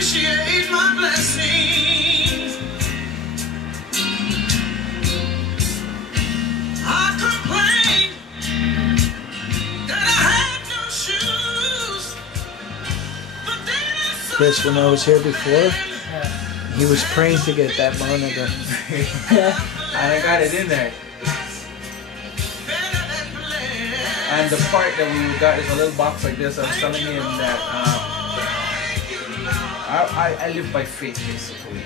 appreciate my blessings. I complained that I had no shoes. But then Kris, when I was here before, he was praying to get that monitor. And I got it in there. And the part that we got is a little box like this. I was telling him that I live by faith, basically.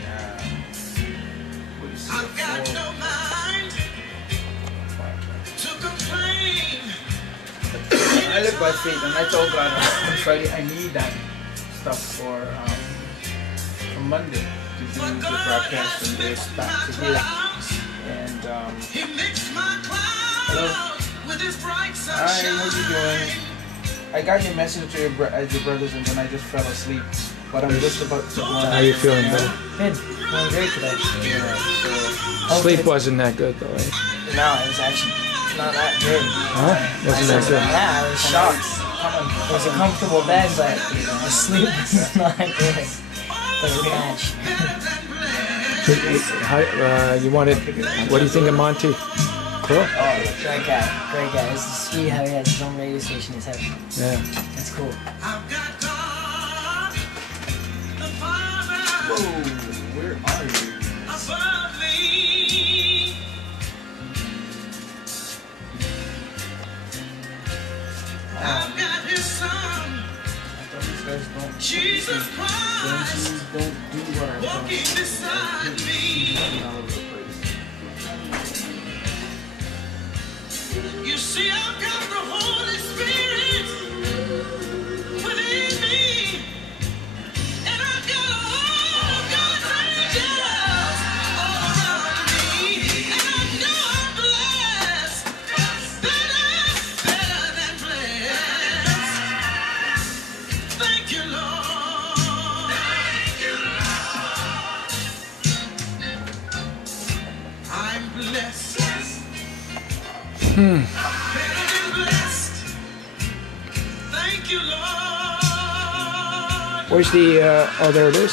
What do you say? I live by faith, and I told God on Friday I need that stuff for Monday to do the broadcast and this back to here. And hello. Hi, how you doing? I got your message to your brothers, and then I just fell asleep. But I'm just about to go on. How you feeling, buddy? Good. Feeling great today. Yeah, so Sleep wasn't that good, though, right? No, it was actually not that good. Huh? Wasn't that good? Yeah, I was shocked. It was a comfortable bed, but the sleep was not good. Doesn't match. You wanted, what do you think of Monty? Cool? Oh, great guy. Great guy. It's sweet how he has his own radio station in his house. Yeah. That's cool. whoa, where are you? I've got his son, Jesus Christ, walking beside me. You see, I've got the Holy Spirit within me, and I've got all God's angels all around me, and I know I'm blessed, better than blessed. Thank you, Lord. I'm blessed. Thank you, Lord. Where's the, oh, there it is.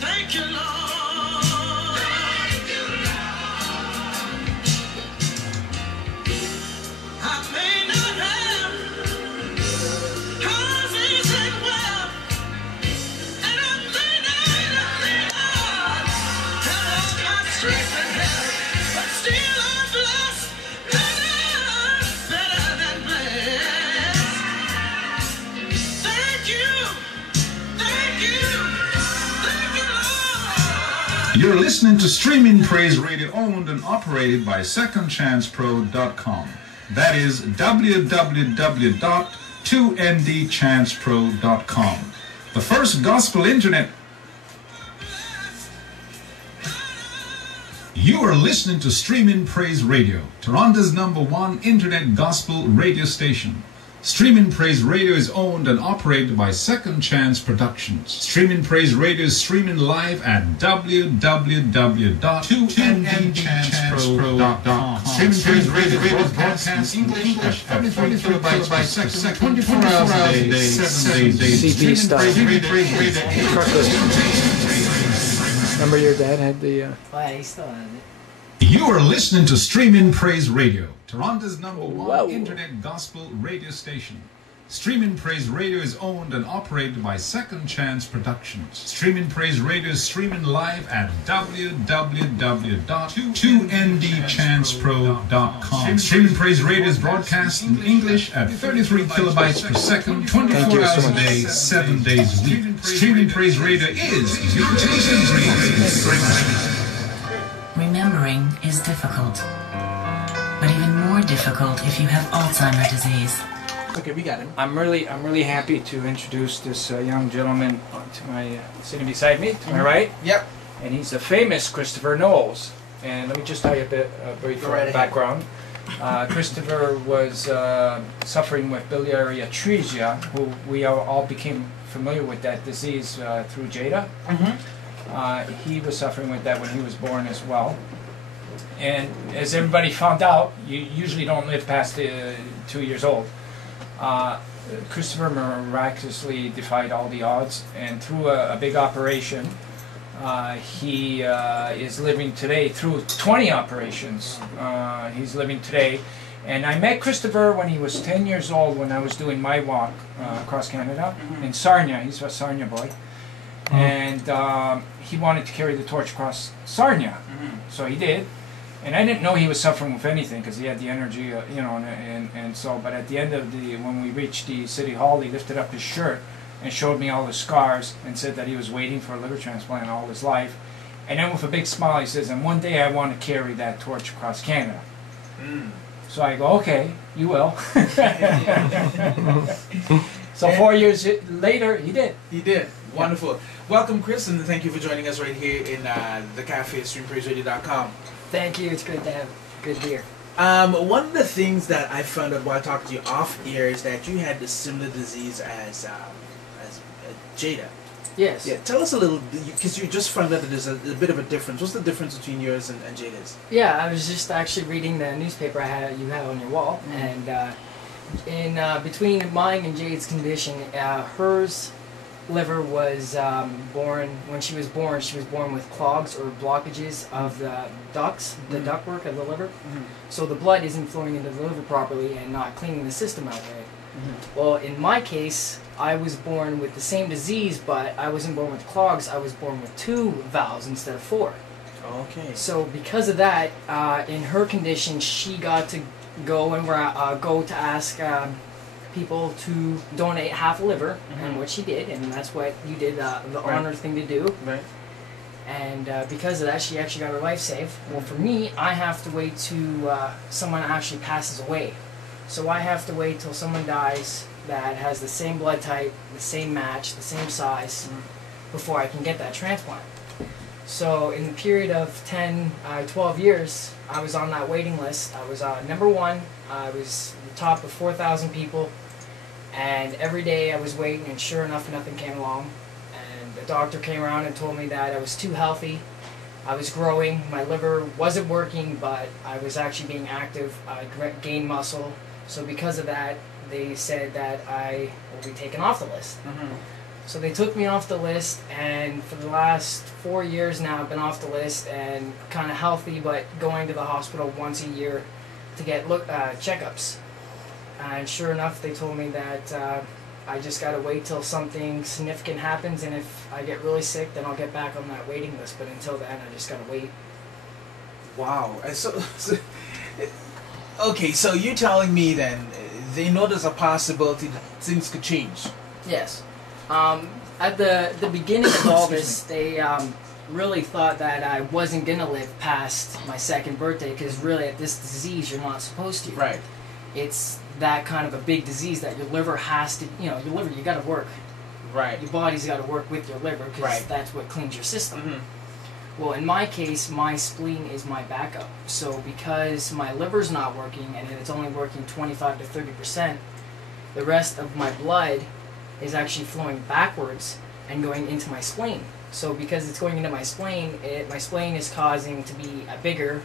Thank you, Lord. I may not have houses and wealth, and I may not have all my strength and health, but still I'm blessed, better than blessed. Thank you, thank you, Lord. You're listening to Streaming Praise Radio, owned and operated by SecondChancePro.com. That is www.2ndchancepro.com. The first gospel internet. You are listening to Streaming Praise Radio, Toronto's #1 internet gospel radio station. Streaming Praise Radio is owned and operated by Second Chance Productions. Streaming Praise Radio is streaming live at www.2ndchancepro.com. Streaming Praise Radio is broadcast in English at 43 kilobytes per second, 24 hours a day, 7 days. CD style. Streaming Praise Radio Remember your dad had the, Oh, yeah, he's still on it. You are listening to Streaming Praise Radio, Toronto's #1 Whoa. internet gospel radio station. Streaming Praise Radio is owned and operated by Second Chance Productions. Streaming Praise Radio is streaming live at www.2ndchancepro.com. Streaming Praise Radio is broadcast in English at 33 kilobytes per second, 24 hours a day, 7 days a week. Streaming Praise Radio is your chosen dream. Remembering is difficult, but even more difficult if you have Alzheimer's disease. Okay, we got him. I'm really happy to introduce this young gentleman to my sitting beside me, to my right. Yep. And he's a famous Kristopher Knowles. And let me just tell you a bit brief background. Kristopher was suffering with biliary atresia, who we all became familiar with that disease through Jada. He was suffering with that when he was born as well. And as everybody found out, you usually don't live past 2 years old. Kristopher miraculously defied all the odds, and through a big operation, he is living today. Through 20 operations, he's living today. And I met Kristopher when he was 10 years old, when I was doing my walk across Canada in Sarnia. He's a Sarnia boy. And he wanted to carry the torch across Sarnia. So he did. And I didn't know he was suffering with anything because he had the energy, you know, and so. But at the end of when we reached the city hall, he lifted up his shirt and showed me all the scars and said that he was waiting for a liver transplant all his life. And then with a big smile, he says, "And one day I want to carry that torch across Canada." So I go, "Okay, you will." So 4 years later, he did. He did. Wonderful. Welcome, Kris, and thank you for joining us right here in the cafe at streampraiseradio.com. Thank you. It's great to have good beer. One of the things that I found out while talking to you off air is that you had the similar disease as Jada. Yes. Yeah. Tell us a little, because you just found out that there's a bit of a difference. What's the difference between yours and Jada's? Yeah, I was just actually reading the newspaper you have on your wall, and in between mine and Jade's condition, hers liver was born, when she was born with clogs or blockages of the ducts, the ductwork of the liver. So the blood isn't flowing into the liver properly and not cleaning the system out right. Well, in my case, I was born with the same disease, but I wasn't born with clogs. I was born with 2 valves instead of 4. Okay. So because of that, in her condition, she got to go and go to ask people to donate half a liver, and what she did, and that's what you did, the honor thing to do. Right. And because of that, she actually got her life saved. Well, for me, I have to wait till someone actually passes away. So I have to wait till someone dies that has the same blood type, the same match, the same size, before I can get that transplant. So in the period of 12 years, I was on that waiting list. I was number 1. I was the top of 4,000 people. And every day I was waiting, and sure enough, nothing came along. And the doctor came around and told me that I was too healthy. I was growing. My liver wasn't working, but I was actually being active. I gained muscle. So because of that, they said that I will be taken off the list. So they took me off the list, and for the last 4 years now, I've been off the list and kind of healthy, but going to the hospital once a year to get checkups. And sure enough, they told me that I just got to wait till something significant happens, and if I get really sick, then I'll get back on that waiting list. But until then, I just got to wait. Wow. Okay, so you're telling me then, they know there's a possibility that things could change? Yes. At the beginning of all this, they really thought that I wasn't going to live past my 2nd birthday, because really at this disease, you're not supposed to. Right. It's that kind of a big disease that your liver has to, your liver, you got to work. Right. Your body's got to work with your liver, because that's what cleans your system. Well, in my case, my spleen is my backup. So because my liver's not working, and it's only working 25 to 30%, the rest of my blood is actually flowing backwards and going into my spleen. So because it's going into my spleen is causing to be bigger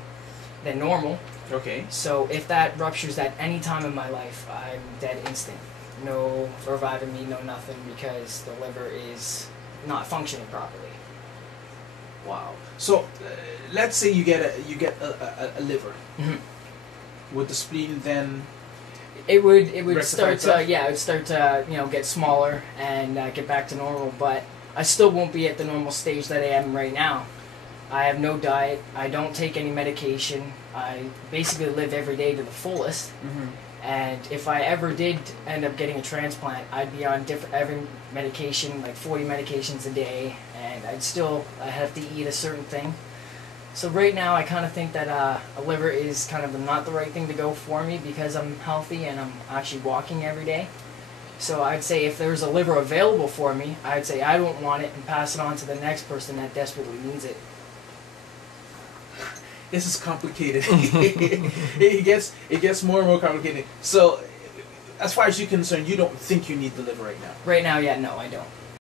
than normal. Okay. So if that ruptures at any time in my life, I'm dead instant. No reviving me, no nothing, because the liver is not functioning properly. Wow. So let's say you get a liver. Would the spleen then? It would start to it would start to get smaller and get back to normal, but I still won't be at the normal stage that I am right now. I have no diet. I don't take any medication. I basically live every day to the fullest. And if I ever did end up getting a transplant, I'd be on every medication, like 40 medications a day, and I'd still have to eat a certain thing. So right now, I kind of think that a liver is kind of not the right thing to go for me, because I'm healthy and I'm actually walking every day. So I'd say if there's a liver available for me, I'd say I don't want it and pass it on to the next person that desperately needs it. This is complicated. it gets more and more complicated. So, as far as you're concerned, you don't think you need the liver right now? Right now, yeah, no, I don't.